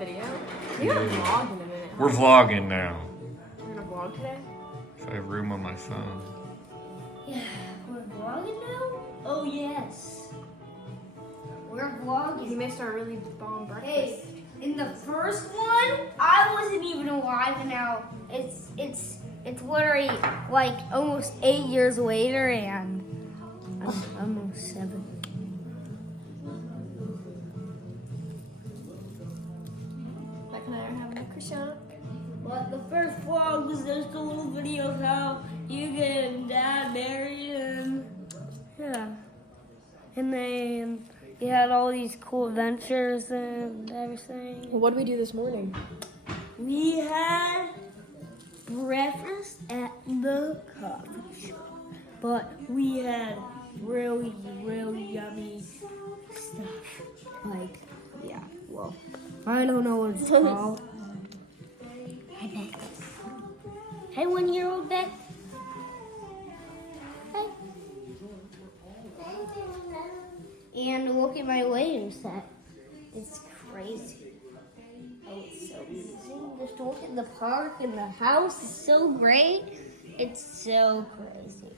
video? You're gonna vlog in a minute. We're vlogging now. You're gonna vlog today? If I have room on my phone. Yeah, we're vlogging now? Oh, yes. We're vlogging. You missed our really bomb breakfast. Hey, in the first one, I wasn't even alive, and now it's literally like almost 8 years later, and I'm almost 7. Mike and I are having a croissant. But the first vlog was just a little video of how you and Dad married, and yeah, and then you had all these cool adventures and everything. What did we do this morning? We had breakfast at the coffee shop, but we had really, really yummy stuff. Like, yeah, well, I don't know what it's called. Hi, Beck. Hey, 1-year-old Beck. Hey. And look at my layer set. It's crazy. Oh, it's so amazing. Just look at the park and the house is so great. It's so crazy.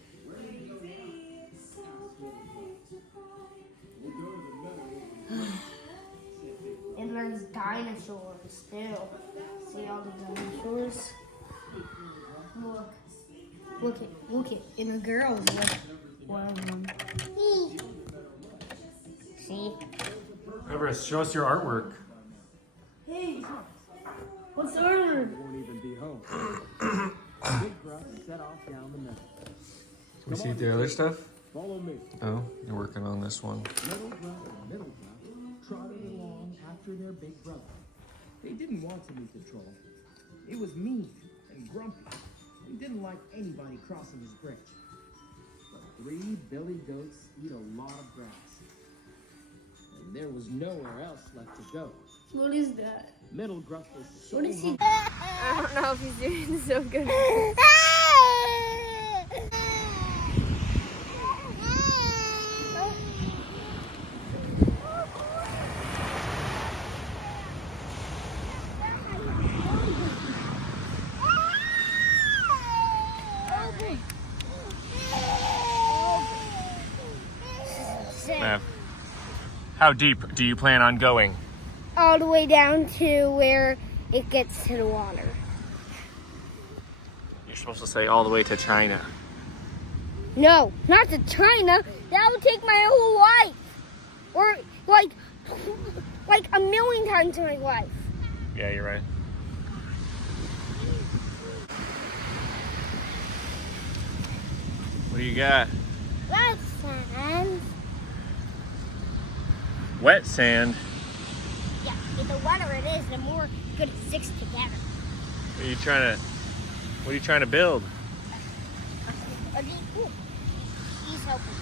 And there's dinosaurs too. See all the dinosaurs? Look it. And the girls look one of them. See? Everest, show us your artwork. Hey, what's the order? Won't even be home. Big Gruff set off down the middle. Can we see the other stuff? Follow me. Oh, you're working on this one. Little Gruff and Middle Gruff trotted along after their big brother. They didn't want to meet the troll. It was mean and grumpy and didn't like anybody crossing his bridge. But 3 billy goats eat a lot of grass. And there was nowhere else left to go. What is that? Middle Gruff was so What is he? I don't know if he's doing so good. Matt, how deep do you plan on going? All the way down to where it gets to the water. You're supposed to say all the way to China. No, not to China. That would take my whole life. Or like a million times my life. Yeah, you're right. What do you got? That's sand. Wet sand. Yeah, the wetter it is, the more good it sticks together. What are you trying to build? He's helping.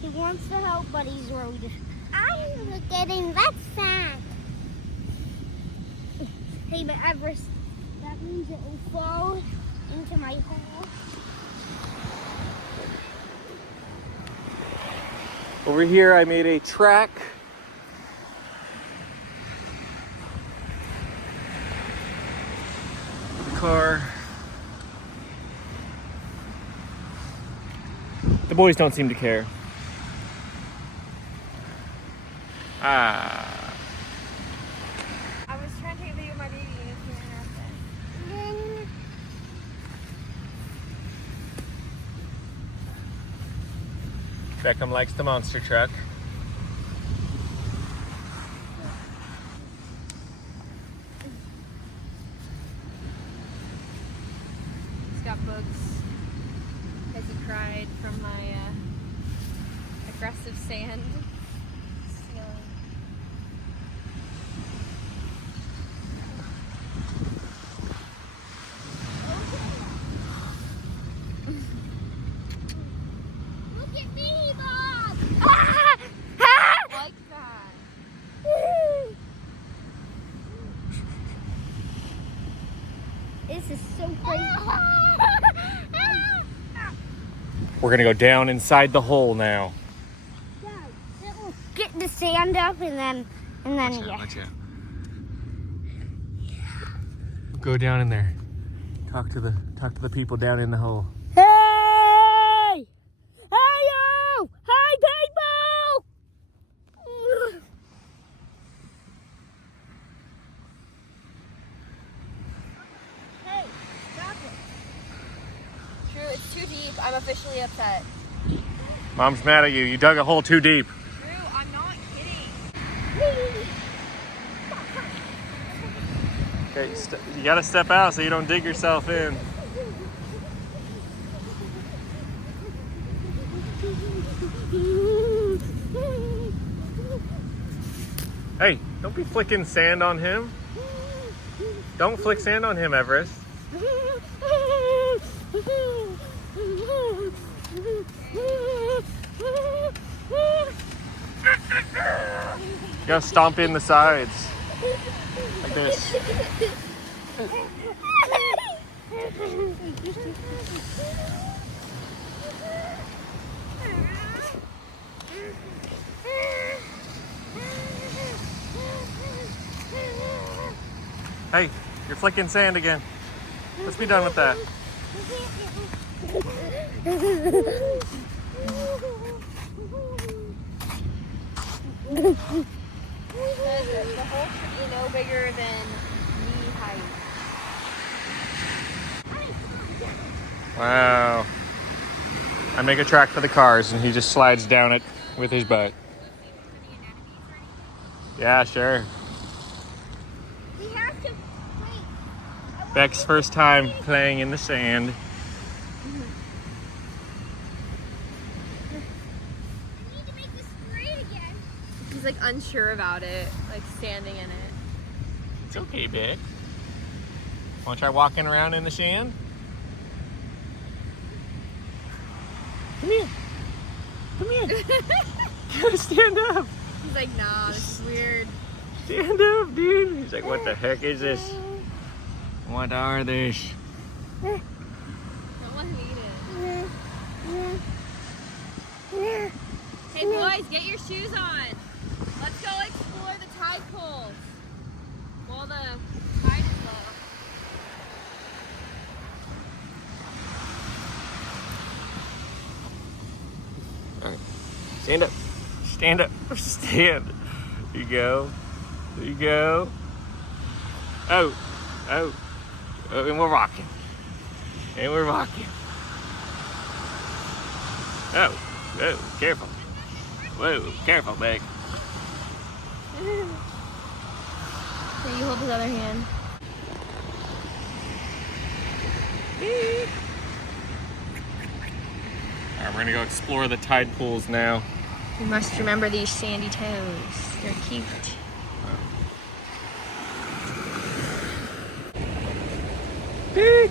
He wants to help, but he's rude. I'm getting that sand. Hey, but Everest, that means it will fall into my hole. Over here I made a track. The car. The boys don't seem to care. Ah. I was trying to take a video of my baby and it's doing nothing. Beckham likes the monster truck. He's got bugs because he cried from my aggressive sand ceiling. Look at me, Bob! Like that. This is so crazy. We're gonna go down inside the hole now. Get the sand up and then yeah. Watch out. Go down in there. Talk to the people down in the hole. Hey! Hey yo! Hi people! Hey, stop it. Drew, it's too deep. I'm officially upset. Mom's mad at you. You dug a hole too deep. Drew, I'm not kidding. Okay, you gotta step out so you don't dig yourself in. Hey, don't be flicking sand on him. Don't flick sand on him, Everest. You gotta stomp in the sides. Like this. Hey, you're flicking sand again. Let's be done with that. The hole should be no bigger than knee height. Wow. I make a track for the cars and he just slides down it with his butt. Yeah, sure. We have to wait. Beck's first time playing in the sand. I need to make this straight again. He's like unsure about it, like standing in it. It's okay, Beck. Want to try walking around in the sand? Come here. Come here. You gotta stand up. He's like, nah, this is weird. Stand up, dude. He's like, what the heck is this? What are these? Don't let him eat it. Hey boys, get your shoes on. Let's go explore the tide pools while the tide is low. All right. Stand up. Stand up. Stand. There you go. There you go. Oh. Oh. Oh, and we're rocking. And we're rocking. Oh. Oh, careful. Whoa, careful, Beck. Here, you hold his other hand. All right, we're gonna go explore the tide pools now. You must remember these sandy toes. They're cute. Beck.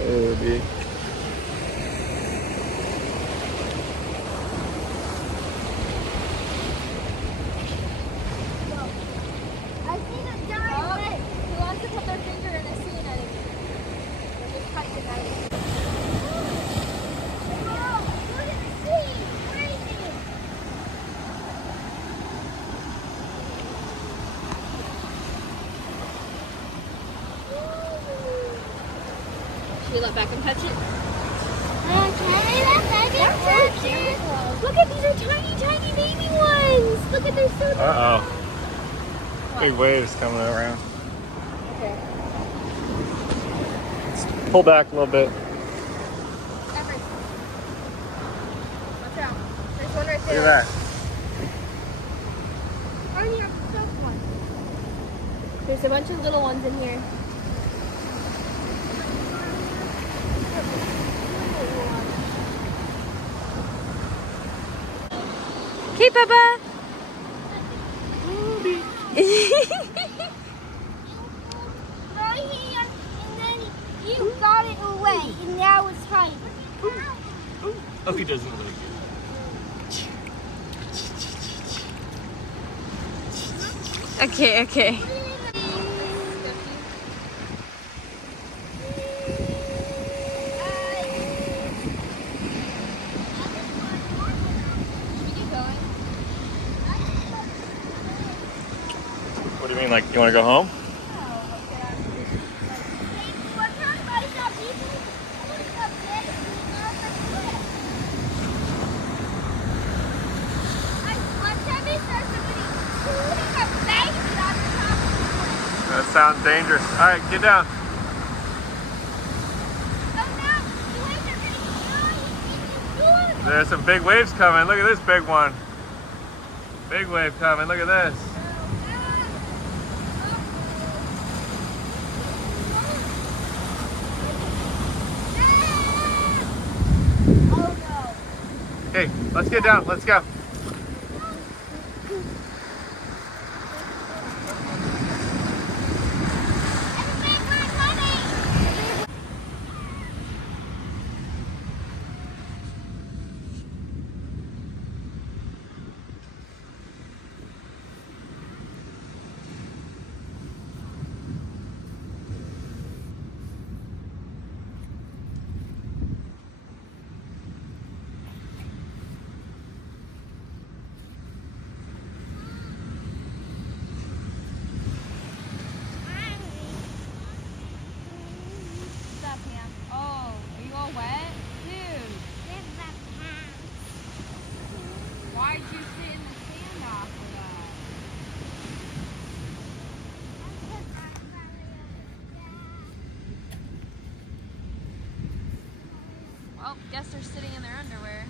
Oh, Beck. I seen a giant leg. Who wants to put their finger in the sea netting? Or just cut your netting? Whoa, look at the sea. Crazy. Should we let Beckham touch it? Look at these are tiny, tiny baby ones. Look at they're so tiny. Uh-oh. Big waves coming around. Okay. Let's pull back a little bit. Everett. Watch out. There's one right Look there. at that. I need a big one. There's a bunch of little ones in here. Okay, Papa. Right here, and then you got it away, and now it's tiny. Oh, he doesn't really good. Okay. Should we get going? mean, like, you want to go home? That sounds dangerous. All right, get down. There's some big waves coming. Look at this big one. Big wave coming. Look at this. Okay, let's get down. Let's go. Why'd you sit in the sand off of that? Well, guess they're sitting in their underwear.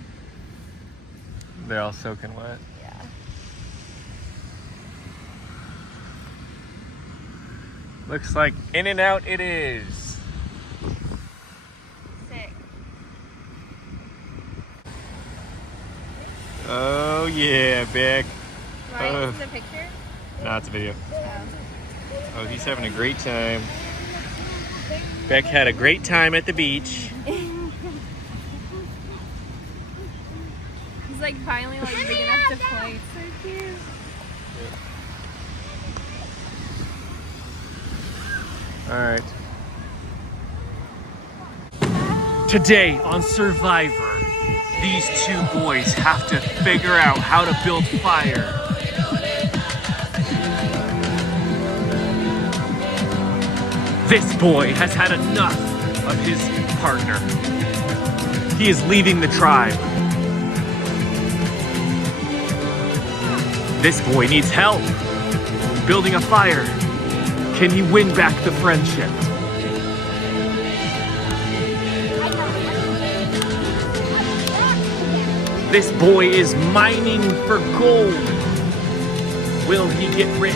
They're all soaking wet. Yeah. Looks like in and out it is. Sick. Oh yeah, Beck. Right? This is a picture? No, it's a video. Oh. Oh, he's having a great time. Beck had a great time at the beach. He's like finally like big enough to play. It's so cute. All right. Today on Survivor, these two boys have to figure out how to build fire. This boy has had enough of his partner. He is leaving the tribe. This boy needs help building a fire. Can he win back the friendship? This boy is mining for gold. Will he get rich?